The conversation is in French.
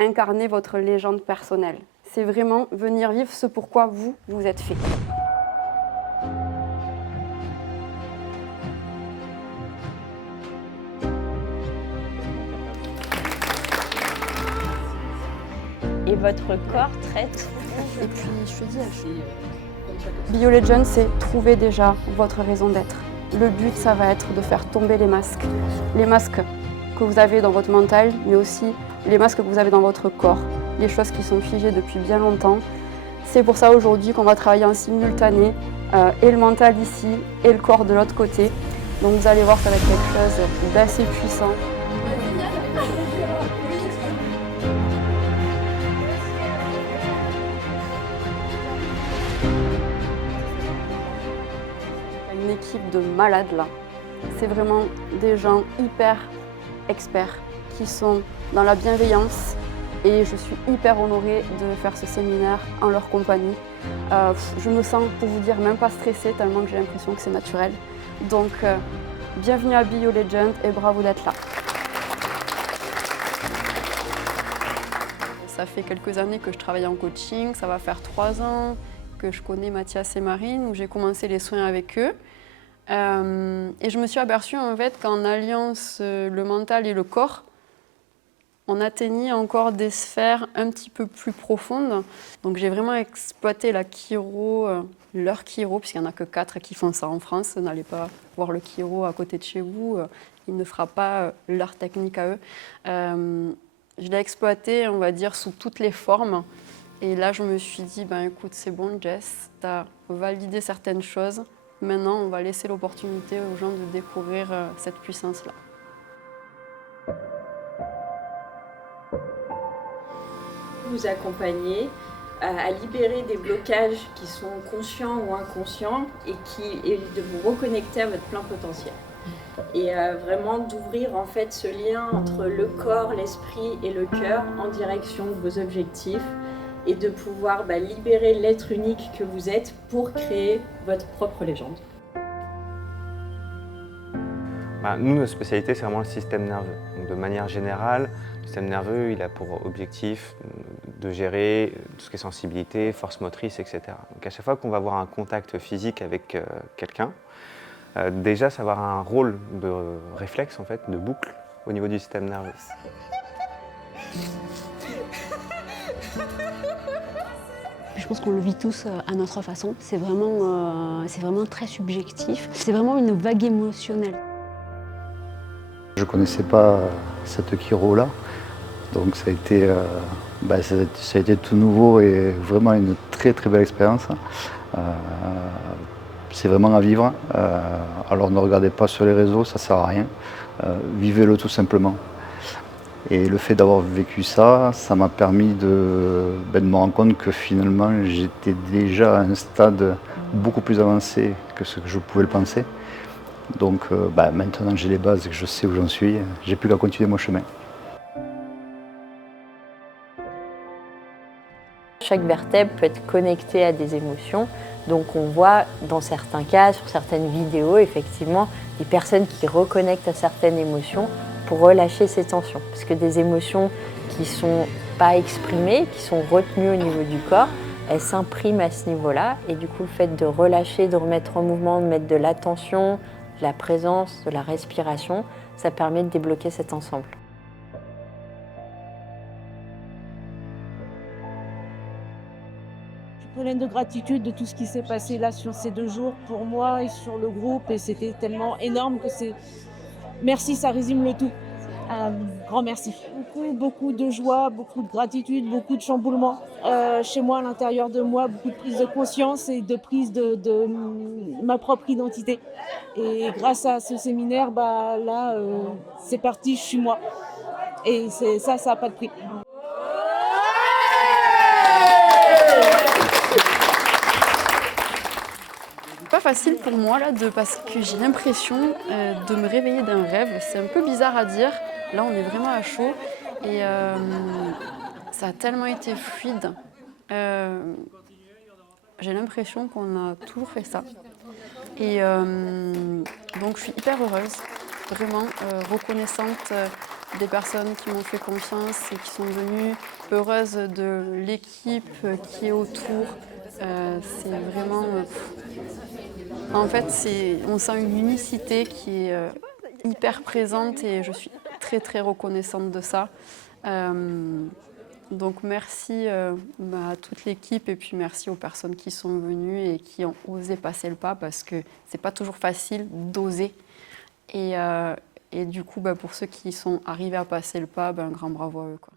incarner votre légende personnelle. C'est vraiment venir vivre ce pourquoi vous êtes fait. Et votre corps traite. Et puis, je te dis, BioLegend, c'est trouver déjà votre raison d'être. Le but, ça va être de faire tomber les masques. Les masques que vous avez dans votre mental, mais aussi les masques que vous avez dans votre corps. Les choses qui sont figées depuis bien longtemps. C'est pour ça aujourd'hui qu'on va travailler en simultané, et le mental ici, et le corps de l'autre côté. Donc vous allez voir, ça va être quelque chose d'assez puissant. Une équipe de malades là. C'est vraiment des gens hyper experts qui sont dans la bienveillance et je suis hyper honorée de faire ce séminaire en leur compagnie. Je me sens, pour vous dire, même pas stressée tellement que j'ai l'impression que c'est naturel. Donc, bienvenue à BioLegend et bravo d'être là. Ça fait quelques années que je travaille en coaching, ça va faire 3 ans que je connais Mathias et Marine, où j'ai commencé les soins avec eux. Et je me suis aperçue en fait qu'en alliant le mental et le corps, on atteignait encore des sphères un petit peu plus profondes. Donc j'ai vraiment exploité la chiro, leur chiro, puisqu'il n'y en a que 4 qui font ça en France. N'allez pas voir le chiro à côté de chez vous, il ne fera pas leur technique à eux. Je l'ai exploité, on va dire, sous toutes les formes. Et là, je me suis dit, ben écoute, c'est bon Jess, tu as validé certaines choses. Maintenant, on va laisser l'opportunité aux gens de découvrir cette puissance-là. Vous accompagnez à libérer des blocages qui sont conscients ou inconscients et de vous reconnecter à votre plein potentiel. Et vraiment d'ouvrir en fait ce lien entre le corps, l'esprit et le cœur en direction de vos objectifs et de pouvoir libérer l'être unique que vous êtes pour créer votre propre légende. Nous, notre spécialité, c'est vraiment le système nerveux. Donc, de manière générale, le système nerveux, il a pour objectif de gérer tout ce qui est sensibilité, force motrice, etc. Donc à chaque fois qu'on va avoir un contact physique avec quelqu'un, déjà, ça va avoir un rôle de réflexe, en fait, de boucle au niveau du système nerveux. Je pense qu'on le vit tous à notre façon. C'est vraiment très subjectif. C'est vraiment une vague émotionnelle. Je ne connaissais pas cette chiro-là, donc ça a été tout nouveau et vraiment une très très belle expérience. C'est vraiment à vivre. Alors ne regardez pas sur les réseaux, ça ne sert à rien. Vivez-le tout simplement. Et le fait d'avoir vécu ça, ça m'a permis de me rendre compte que finalement j'étais déjà à un stade beaucoup plus avancé que ce que je pouvais le penser. Donc maintenant que j'ai les bases et que je sais où j'en suis, j'ai plus qu'à continuer mon chemin. Chaque vertèbre peut être connectée à des émotions. Donc on voit dans certains cas, sur certaines vidéos, effectivement, des personnes qui reconnectent à certaines émotions pour relâcher ces tensions. Parce que des émotions qui ne sont pas exprimées, qui sont retenues au niveau du corps, elles s'impriment à ce niveau-là. Et du coup, le fait de relâcher, de remettre en mouvement, de mettre de l'attention, de la présence, de la respiration, ça permet de débloquer cet ensemble. Je suis pleine de gratitude de tout ce qui s'est passé là sur ces 2 jours pour moi et sur le groupe. Et c'était tellement énorme que c'est... Merci, ça résume le tout. Grand merci. Beaucoup de joie, beaucoup de gratitude, beaucoup de chamboulement. Chez moi, à l'intérieur de moi, beaucoup de prise de conscience et de prise de ma propre identité. Et grâce à ce séminaire, c'est parti, je suis moi. Et ça n'a pas de prix. Pas facile pour moi là, parce que j'ai l'impression de me réveiller d'un rêve. C'est un peu bizarre à dire. Là, on est vraiment à chaud et ça a tellement été fluide. J'ai l'impression qu'on a toujours fait ça. Et donc, je suis hyper heureuse, vraiment reconnaissante des personnes qui m'ont fait confiance et qui sont venues, heureuse de l'équipe qui est autour. C'est vraiment... en fait, on sent une unicité qui est hyper présente et je suis très très reconnaissante de ça. Donc merci à toute l'équipe et puis merci aux personnes qui sont venues et qui ont osé passer le pas parce que c'est pas toujours facile d'oser. Et du coup, pour ceux qui sont arrivés à passer le pas, un grand bravo à eux, quoi.